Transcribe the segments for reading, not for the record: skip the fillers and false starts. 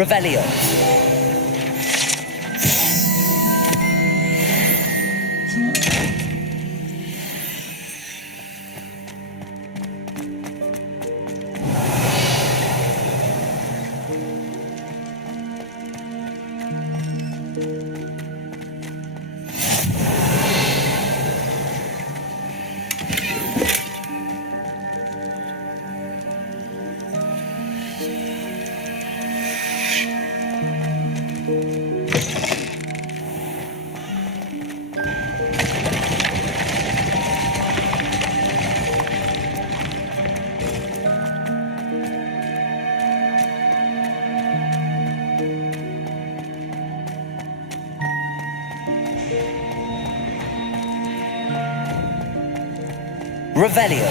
Revelio. Revelio.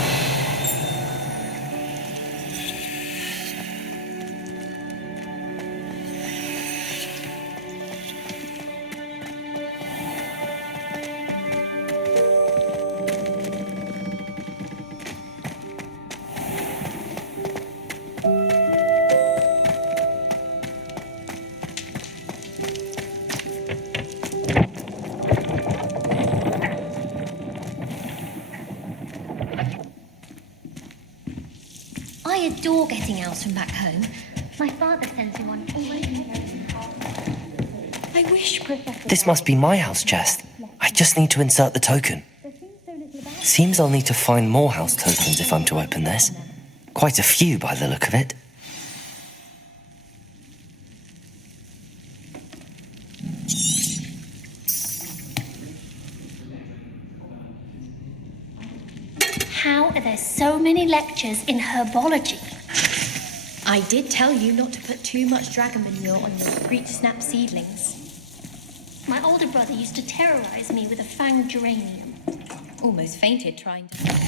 I adore getting owls from back home. My father sends me one already. I wish Professor... This must be my house chest. I just need to insert the token. Seems I'll need to find more house tokens if I'm to open this. Quite a few by the look of it. How are there so many lectures in herbology? I did tell you not to put too much dragon manure on your Screech Snap seedlings. My older brother used to terrorize me with a fanged geranium. Almost fainted trying to...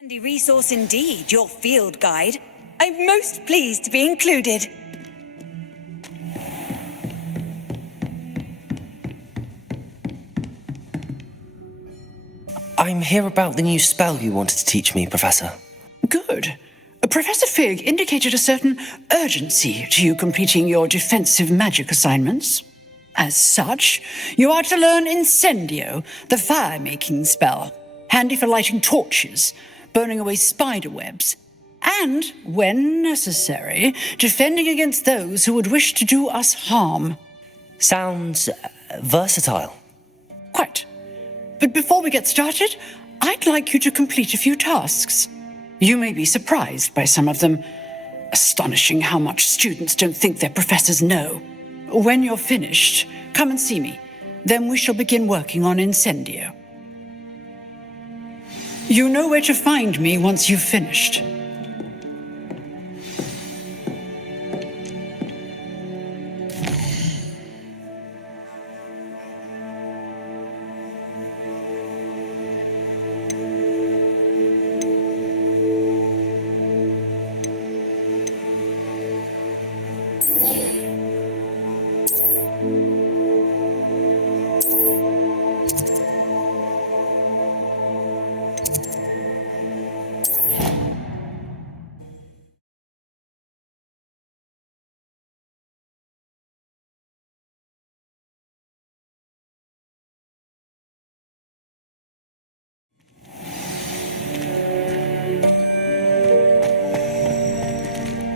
Handy resource indeed, your field guide. I'm most pleased to be included. I'm here about the new spell you wanted to teach me, Professor. Good. Professor Fig indicated a certain urgency to you completing your defensive magic assignments. As such, you are to learn Incendio, the fire-making spell, handy for lighting torches, burning away spider webs, and, when necessary, defending against those who would wish to do us harm. Sounds versatile. Quite. But before we get started, I'd like you to complete a few tasks. You may be surprised by some of them. Astonishing how much students don't think their professors know. When you're finished, come and see me. Then we shall begin working on Incendio. You know where to find me once you've finished.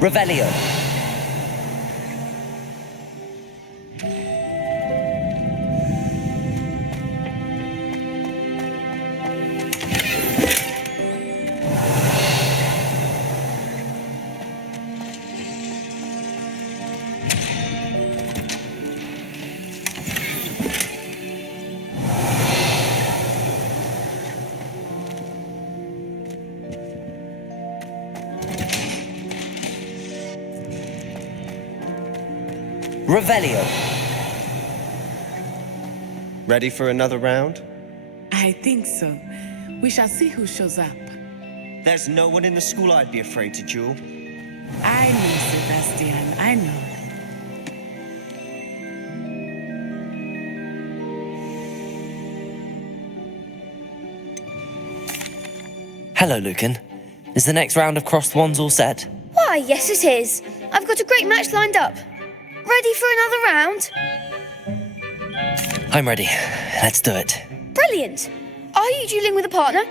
Revelio. Revelio. Ready for another round? I think so. We shall see who shows up. There's no one in the school I'd be afraid to duel. I know, Sebastian, I know. Hello, Lucan. Is the next round of Crosswands all set? Why, yes it is. I've got a great match lined up. Ready for another round? I'm ready. Let's do it. Brilliant. Are you dueling with a partner?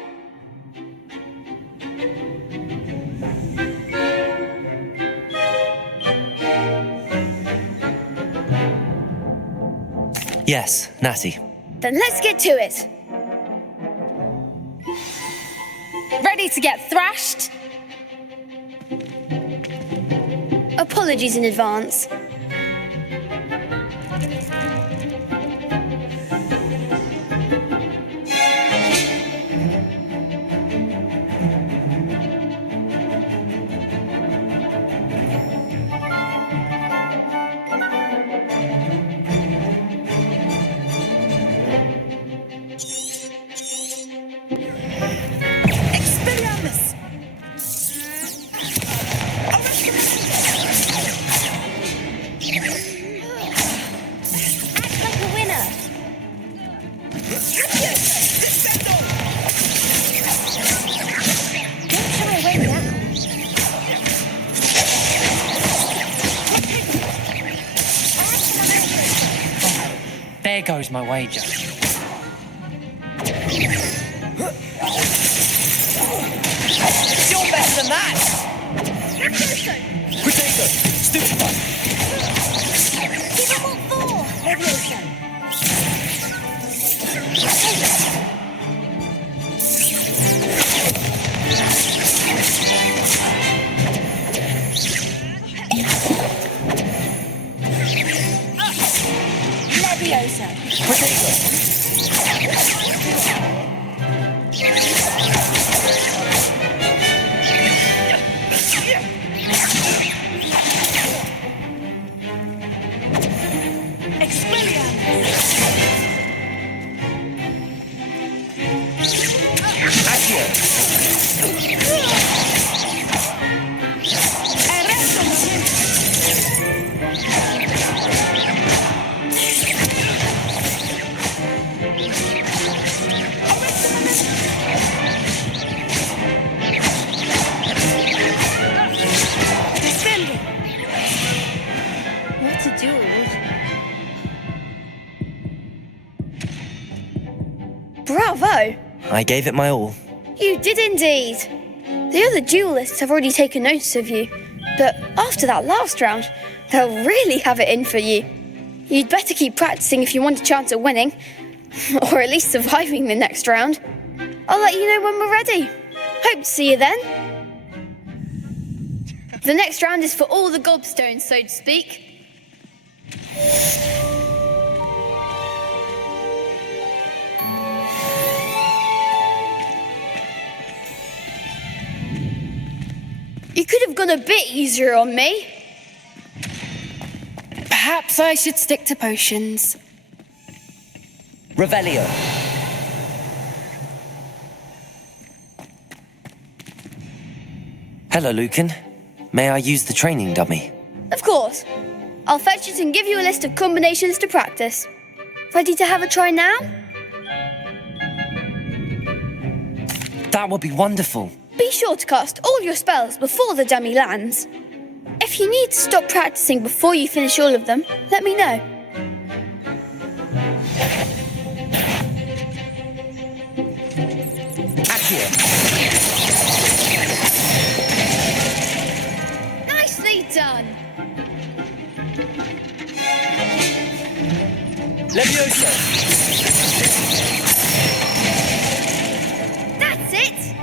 Yes, Natty. Then let's get to it. Ready to get thrashed? Apologies in advance. There goes my wager. You're better than that! Potato! Stupefy! Give him what for, Leviosa. Leviosa. Potato! What a duel. Bravo! I gave it my all. You did indeed. The other duelists have already taken notice of you, but after that last round, they'll really have it in for you. You'd better keep practicing if you want a chance at winning, or at least surviving the next round. I'll let you know when we're ready. Hope to see you then. The next round is for all the gobstones, so to speak. You could have gone a bit easier on me. Perhaps I should stick to potions. Revelio. Hello, Lucan. May I use the training dummy? Of course. I'll fetch it and give you a list of combinations to practice. Ready to have a try now? That would be wonderful. Be sure to cast all your spells before the dummy lands. If you need to stop practicing before you finish all of them, let me know. Accio. Nicely done. Leviosa. That's it.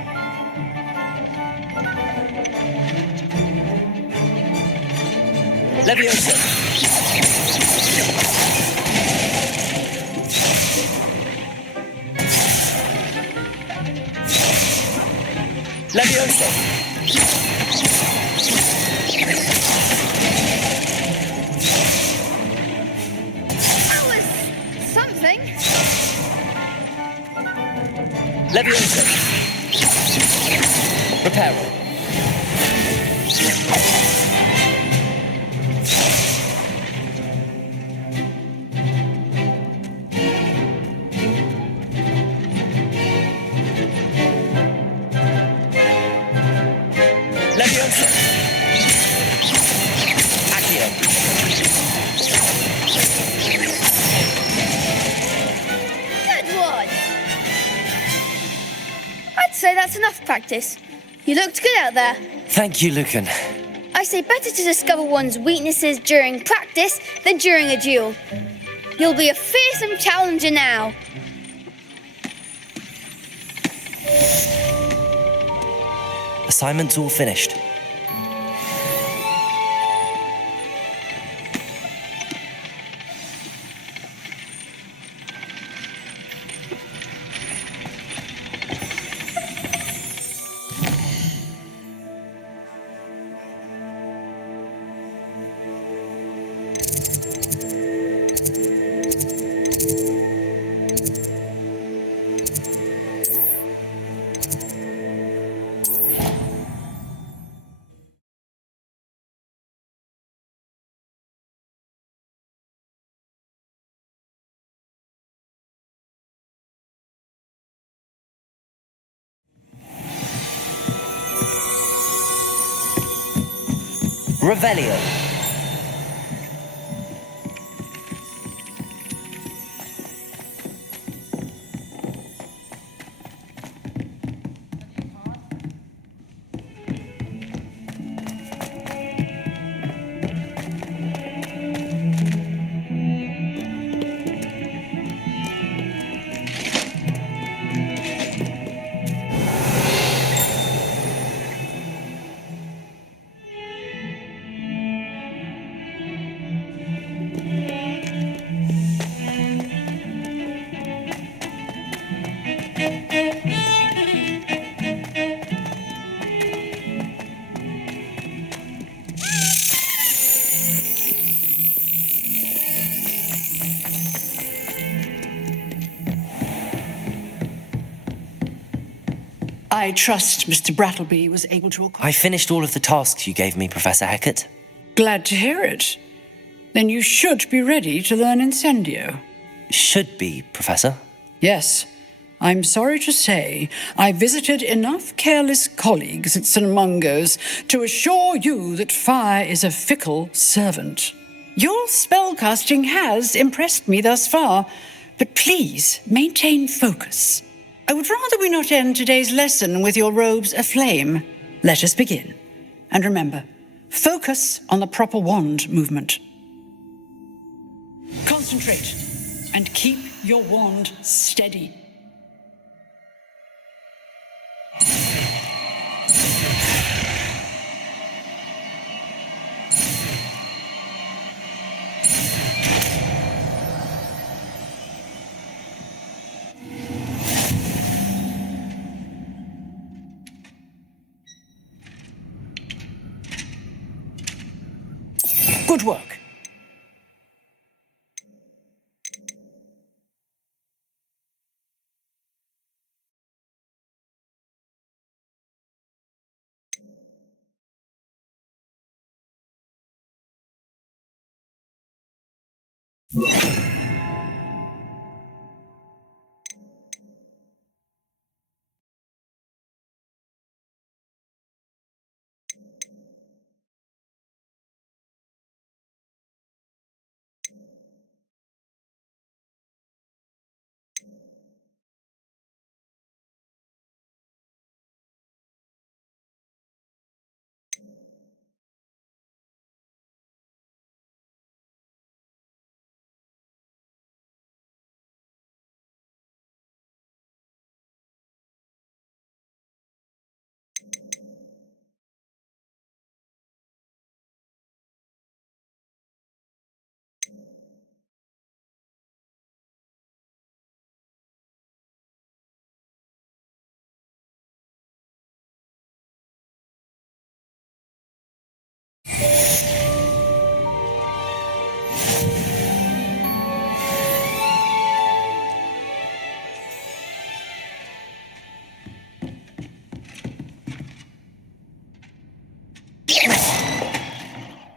Leviosa. Leviosa. something. Leviosa. Repair all. Leviosa. Accio. Good one. I'd say that's enough practice. You looked good out there. Thank you, Lucan. I say better to discover one's weaknesses during practice than during a duel. You'll be a fearsome challenger now. Assignment's all finished. Revelio. I trust Mr. Brattleby was able to accomplish. I finished all of the tasks you gave me, Professor Hecat. Glad to hear it. Then you should be ready to learn Incendio. Should be, Professor. Yes. I'm sorry to say I visited enough careless colleagues at St. Mungo's to assure you that fire is a fickle servant. Your spellcasting has impressed me thus far, but please maintain focus. I would rather we not end today's lesson with your robes aflame. Let us begin. And remember, focus on the proper wand movement. Concentrate and keep your wand steady. Good work.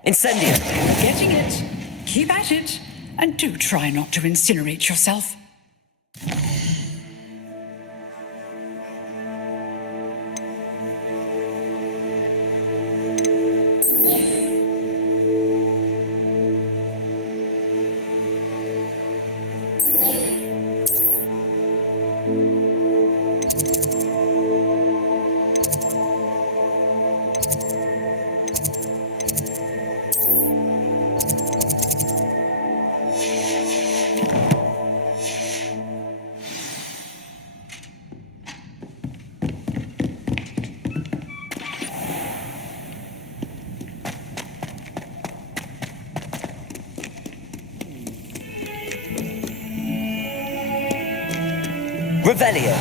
Incendio! Getting it. Keep at it. And do try not to incinerate yourself. Revelio!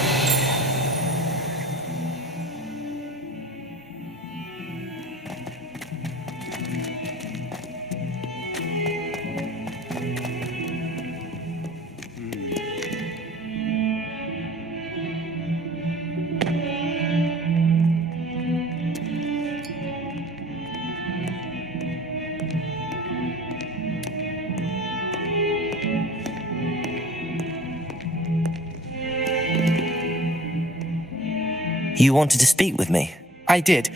You wanted to speak with me? I did.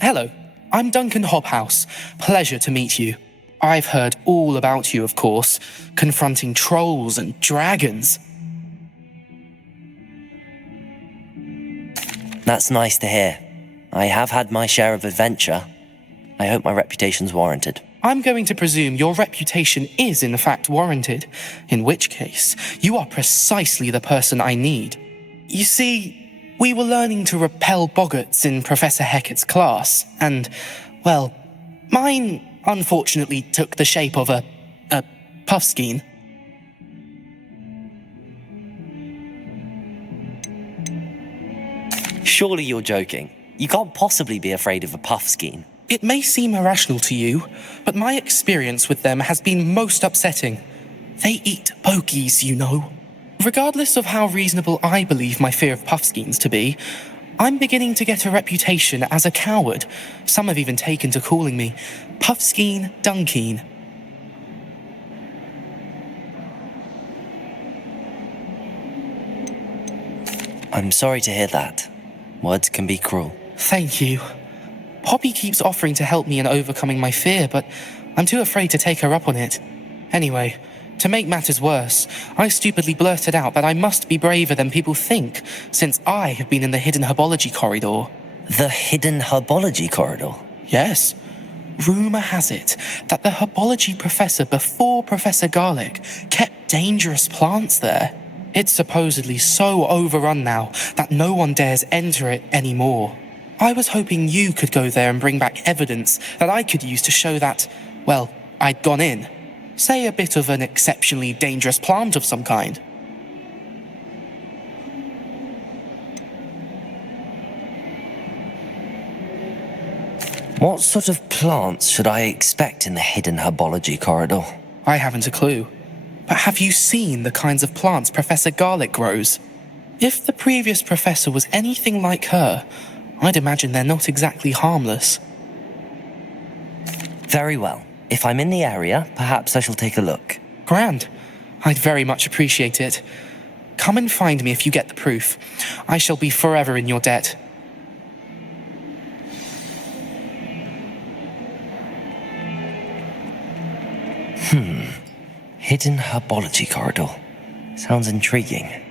Hello, I'm Duncan Hobhouse. Pleasure to meet you. I've heard all about you, of course, confronting trolls and dragons. That's nice to hear. I have had my share of adventure. I hope my reputation's warranted. I'm going to presume your reputation is in fact warranted, in which case you are precisely the person I need. You see, we were learning to repel boggarts in Professor Hecat's class, and, well, mine unfortunately took the shape of a puffskein. Surely you're joking. You can't possibly be afraid of a puffskein. It may seem irrational to you, but my experience with them has been most upsetting. They eat bogies, you know. Regardless of how reasonable I believe my fear of puffskeins to be, I'm beginning to get a reputation as a coward. Some have even taken to calling me Puffskein Duncan. I'm sorry to hear that. Words can be cruel. Thank you. Poppy keeps offering to help me in overcoming my fear, but I'm too afraid to take her up on it. Anyway, to make matters worse, I stupidly blurted out that I must be braver than people think, since I have been in the hidden herbology corridor. The hidden herbology corridor? Yes. Rumour has it that the herbology professor before Professor Garlic kept dangerous plants there. It's supposedly so overrun now that no one dares enter it anymore. I was hoping you could go there and bring back evidence that I could use to show that, well, I'd gone in. Say a bit of an exceptionally dangerous plant of some kind. What sort of plants should I expect in the hidden herbology corridor? I haven't a clue. But have you seen the kinds of plants Professor Garlic grows? If the previous professor was anything like her, I'd imagine they're not exactly harmless. Very well. If I'm in the area, perhaps I shall take a look. Grand. I'd very much appreciate it. Come and find me if you get the proof. I shall be forever in your debt. Hidden herbology corridor. Sounds intriguing.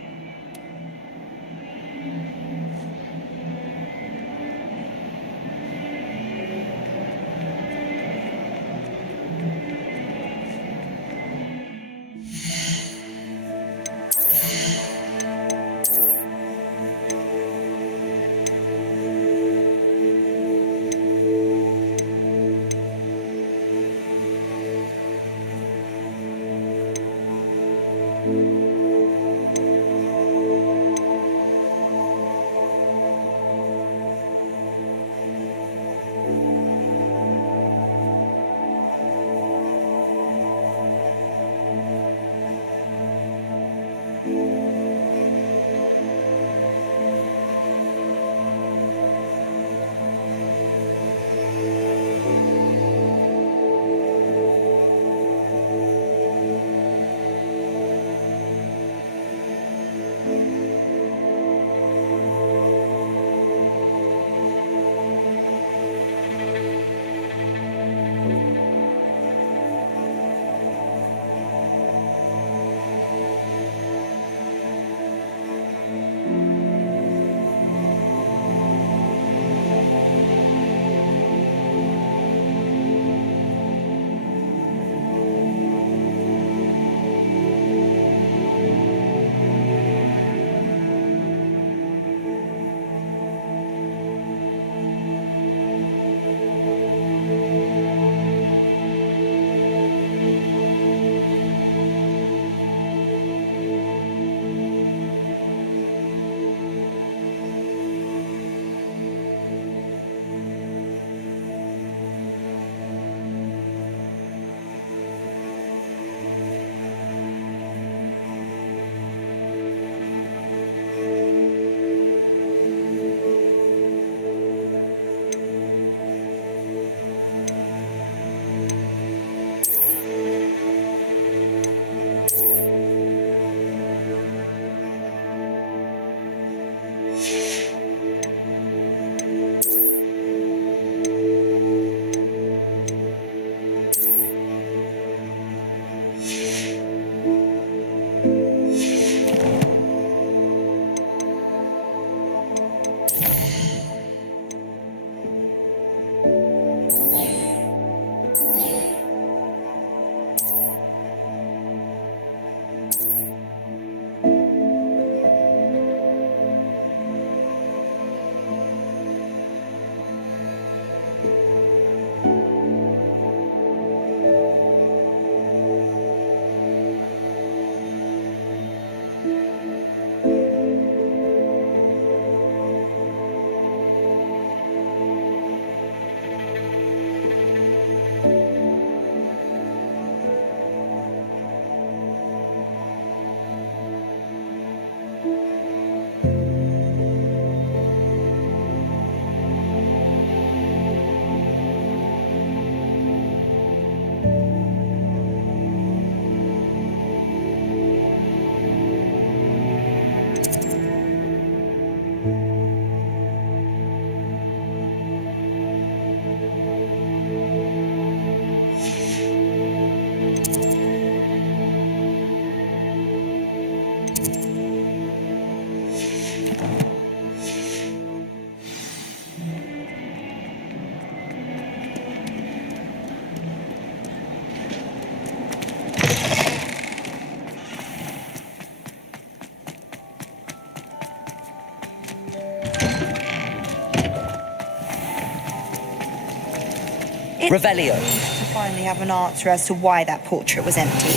It's Revelio. relief to finally have an answer as to why that portrait was empty.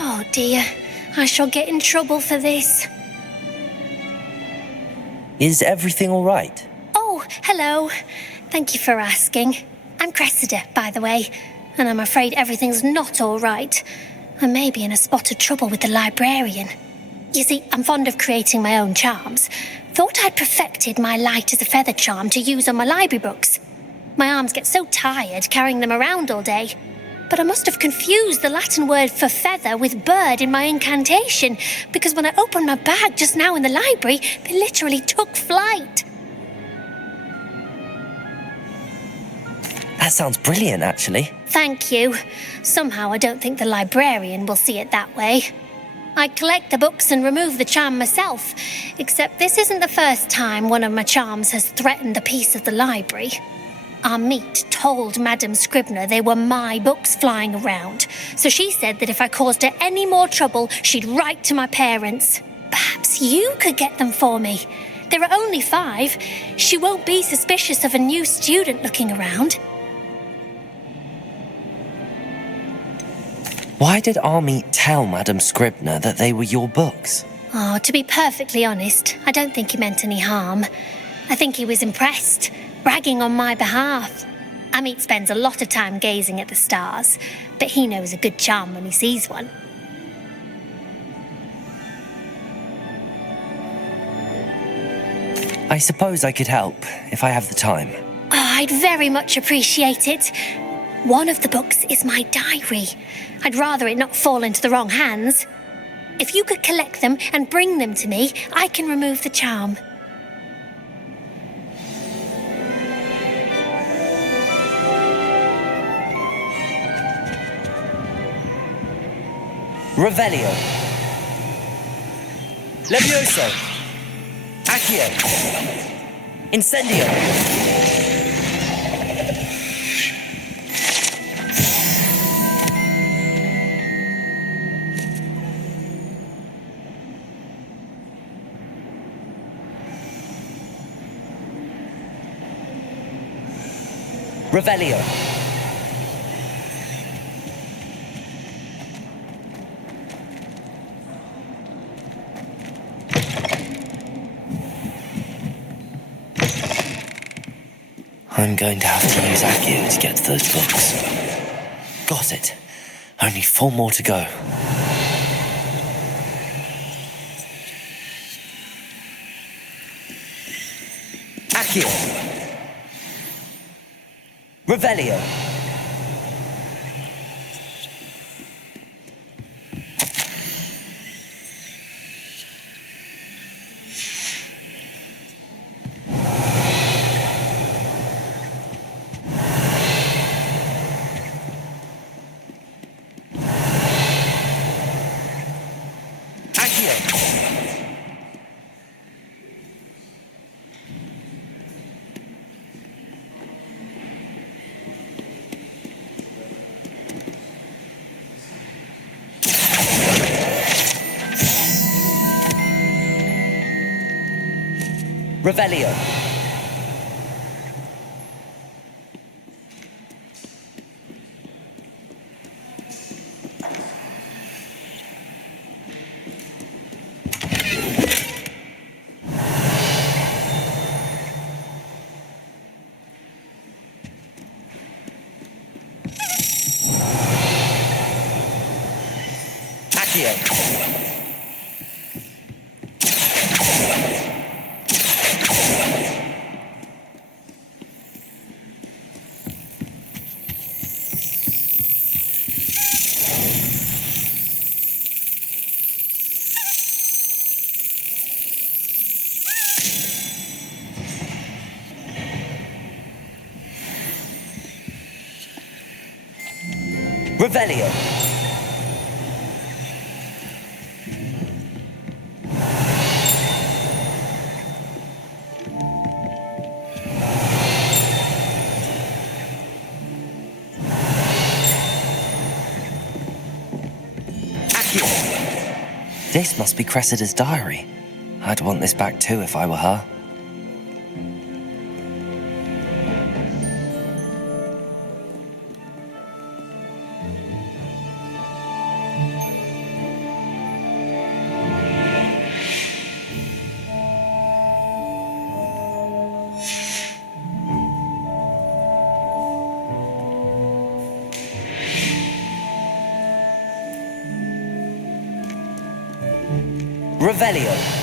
Oh dear, I shall get in trouble for this. Is everything all right? Oh, hello. Thank you for asking. I'm Cressida, by the way, and I'm afraid everything's not all right. I may be in a spot of trouble with the librarian. You see, I'm fond of creating my own charms. Thought I'd perfected my light as a feather charm to use on my library books. My arms get so tired carrying them around all day. But I must have confused the Latin word for feather with bird in my incantation, because when I opened my bag just now in the library, they literally took flight. That sounds brilliant, actually. Thank you. Somehow I don't think the librarian will see it that way. I collect the books and remove the charm myself, except this isn't the first time one of my charms has threatened the peace of the library. Our meet told Madame Scribner they were my books flying around, so she said that if I caused her any more trouble, she'd write to my parents. Perhaps you could get them for me. There are only 5. She won't be suspicious of a new student looking around. Why did Army tell Madame Scribner that they were your books? Oh, to be perfectly honest, I don't think he meant any harm. I think he was impressed, bragging on my behalf. Amit spends a lot of time gazing at the stars, but he knows a good charm when he sees one. I suppose I could help, if I have the time. Oh, I'd very much appreciate it. One of the books is my diary. I'd rather it not fall into the wrong hands. If you could collect them and bring them to me, I can remove the charm. Revelio. Levioso. Accio. Incendio. Revelio. I'm going to have to use Accio to get to those books. Got it. Only 4 more to go. Accio. Revelio. Revelio. Accio. Revelio. This must be Cressida's diary. I'd want this back too if I were her. Revelio.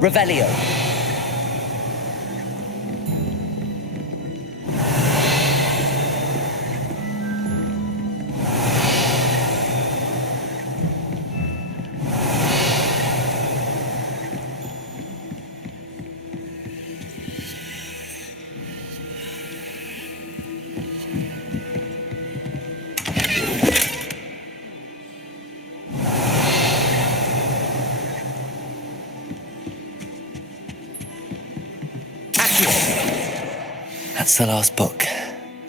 Revelio. That's the last book.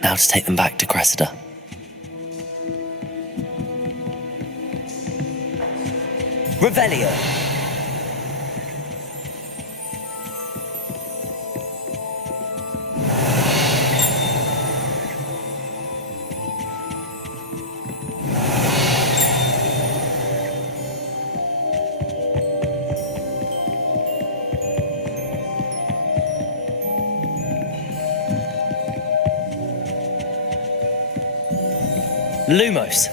Now to take them back to Cressida. Revelio. Lumos.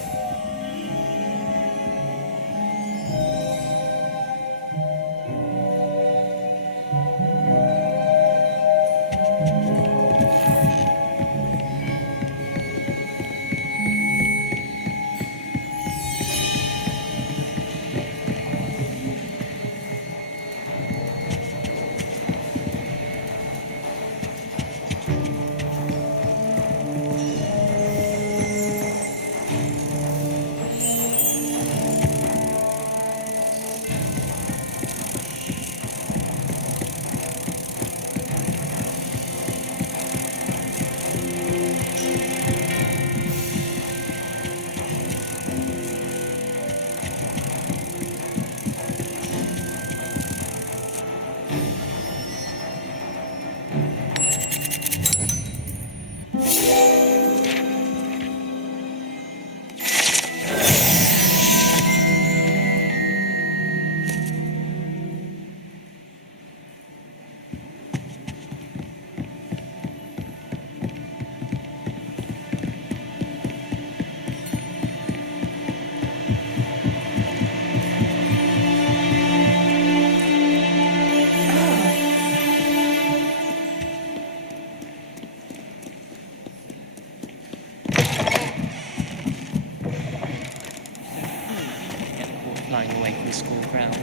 Flying away from the school grounds.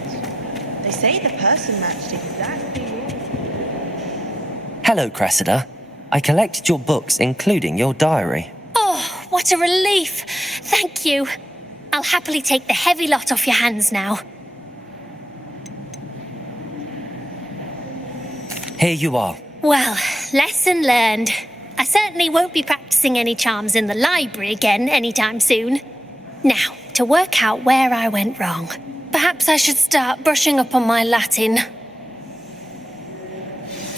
They say the person matched exactly yours. Hello, Cressida. I collected your books, including your diary. Oh, what a relief. Thank you. I'll happily take the heavy lot off your hands now. Here you are. Well, lesson learned. I certainly won't be practicing any charms in the library again anytime soon. Now, to work out where I went wrong. Perhaps I should start brushing up on my Latin.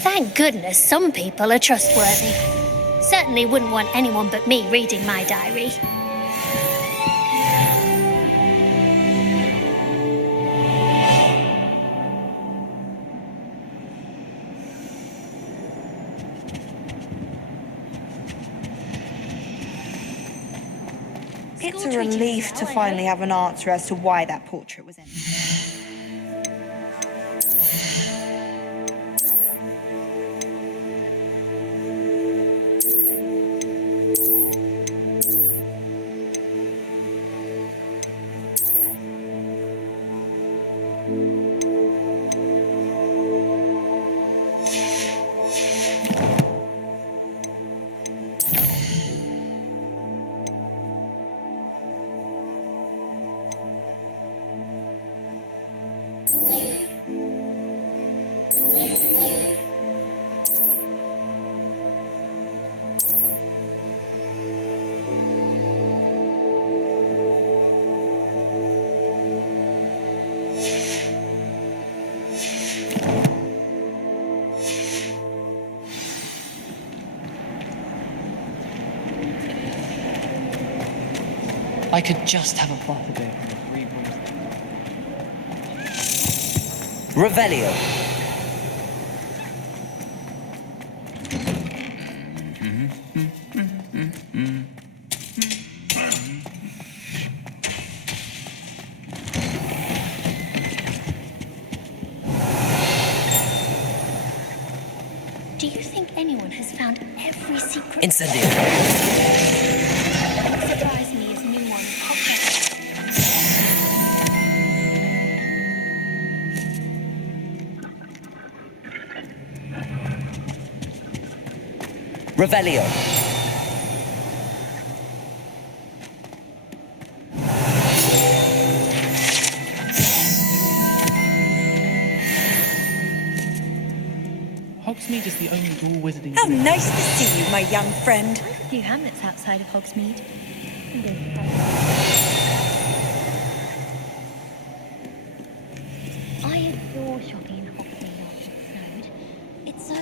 Thank goodness some people are trustworthy. Certainly wouldn't want anyone but me reading my diary. It's a relief to finally have an answer as to why that portrait was in. I could just have a proper day. Revelio. Do you think anyone has found every secret? Incendio. Surprise me if new ones pop up. Revelio. Hogsmeade is the only dual wizarding. How nice to see you, my young friend. I have a few hamlets outside of Hogsmeade. I adore shopping in Hogsmeade after it snowed. It's so...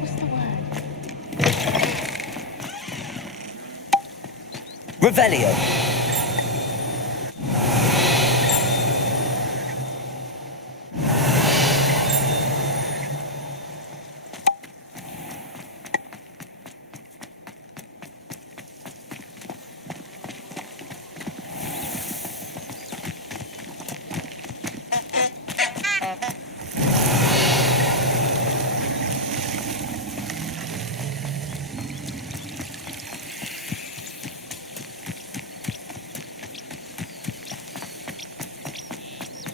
what's the word? Revelio.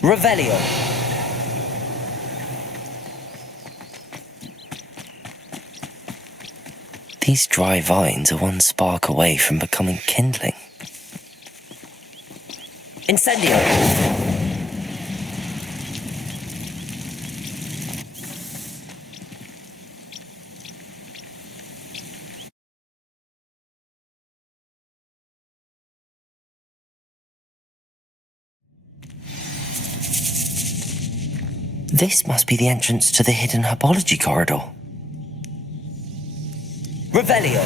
Revelio. These dry vines are one spark away from becoming kindling. Incendio. This must be the entrance to the hidden herbology corridor. Revelio.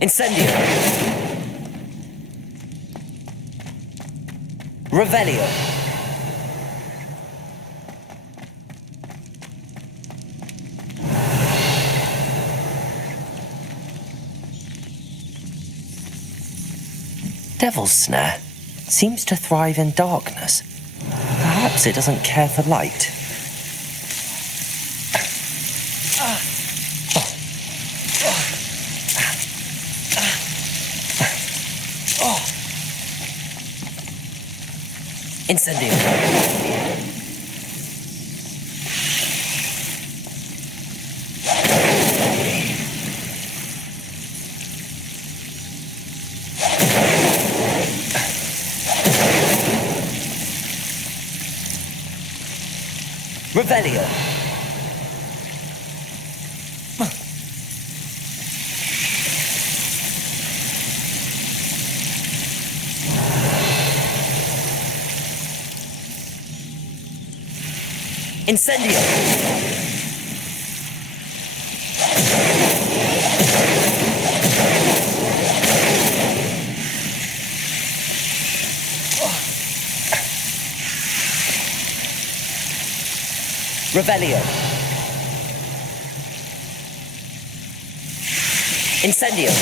Incendio. Revelio. Devil's Snare seems to thrive in darkness. Perhaps it doesn't care for light. Incendio. Revelio. Incendio. Revelio. Incendio.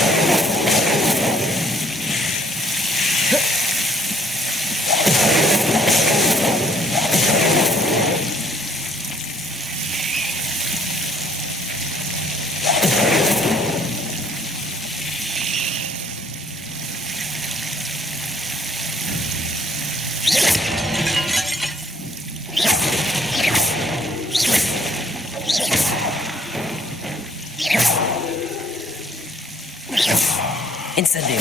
Incendio.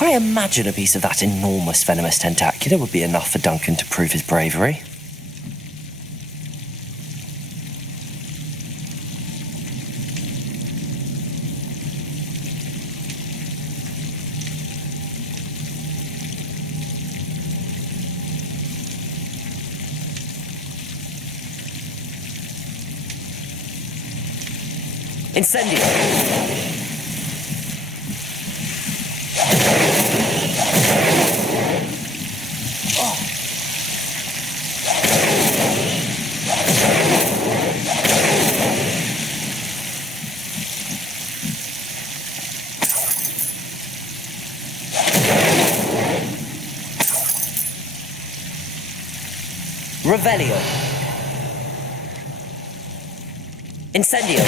I imagine a piece of that enormous venomous tentacula would be enough for Duncan to prove his bravery. Incendio! Revelio. Incendio.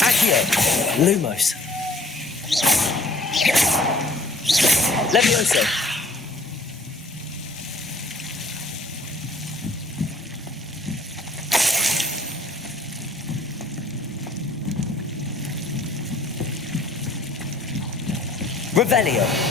Accio. Lumos. Levioso. Revelio.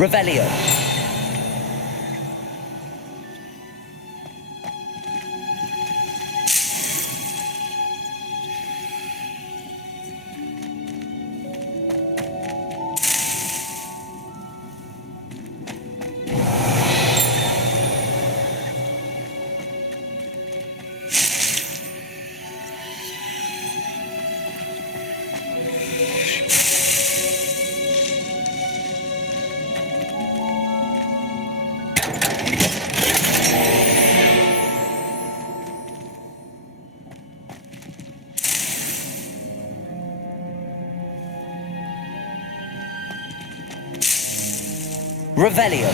Revelio. Revelio.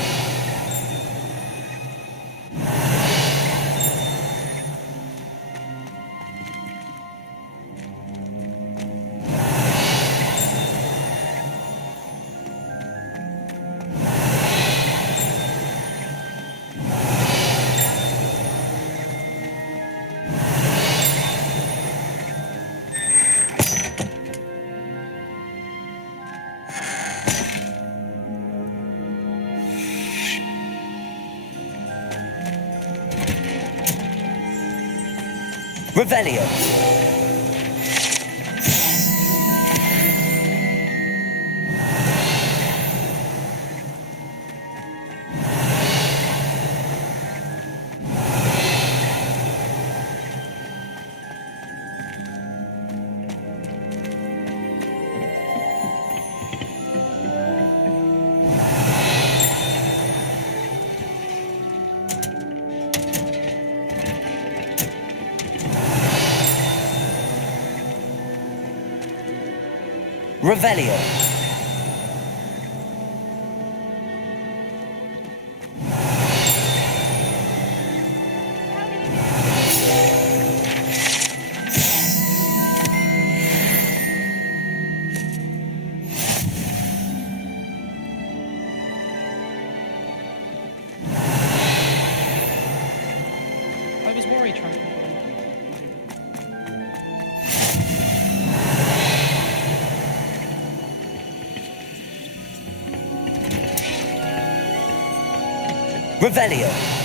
Revelio. Revelio. I was worried trying to... Revelio.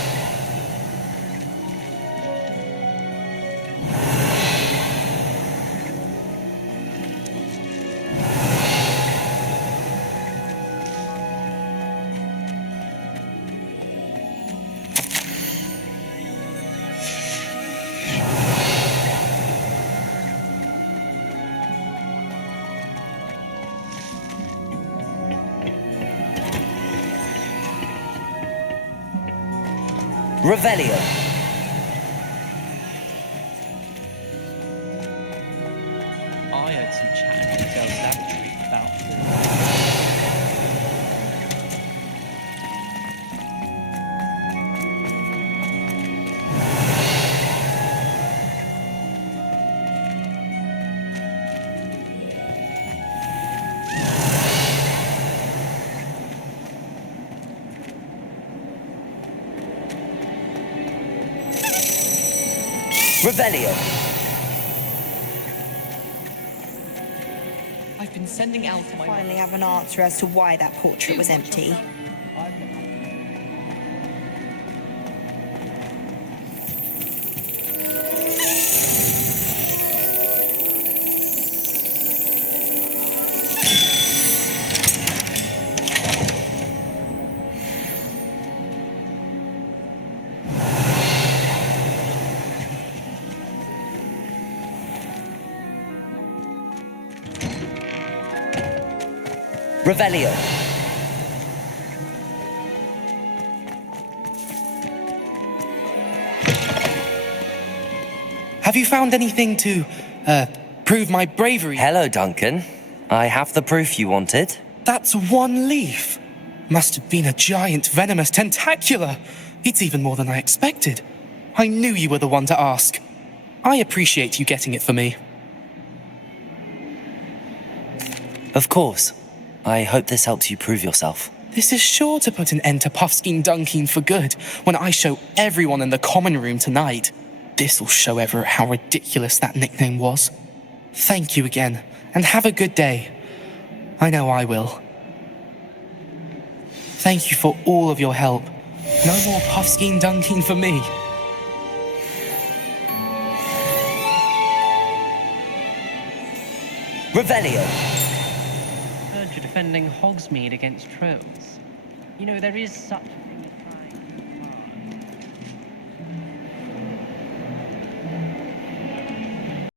Revelio. I heard some chatting with the girls at Revelio. I've been sending out to my... Finally have an answer as to why that portrait was empty. Revelio. Have you found anything to, prove my bravery? Hello, Duncan. I have the proof you wanted. That's one leaf. Must have been a giant venomous tentacula. It's even more than I expected. I knew you were the one to ask. I appreciate you getting it for me. Of course. I hope this helps you prove yourself. This is sure to put an end to Puffskein Duncan for good when I show everyone in the common room tonight. This'll show Everett how ridiculous that nickname was. Thank you again, and have a good day. I know I will. Thank you for all of your help. No more Puffskein Duncan for me. Revelio. Heard you're defending Hogsmeade against trolls. You know, there is such...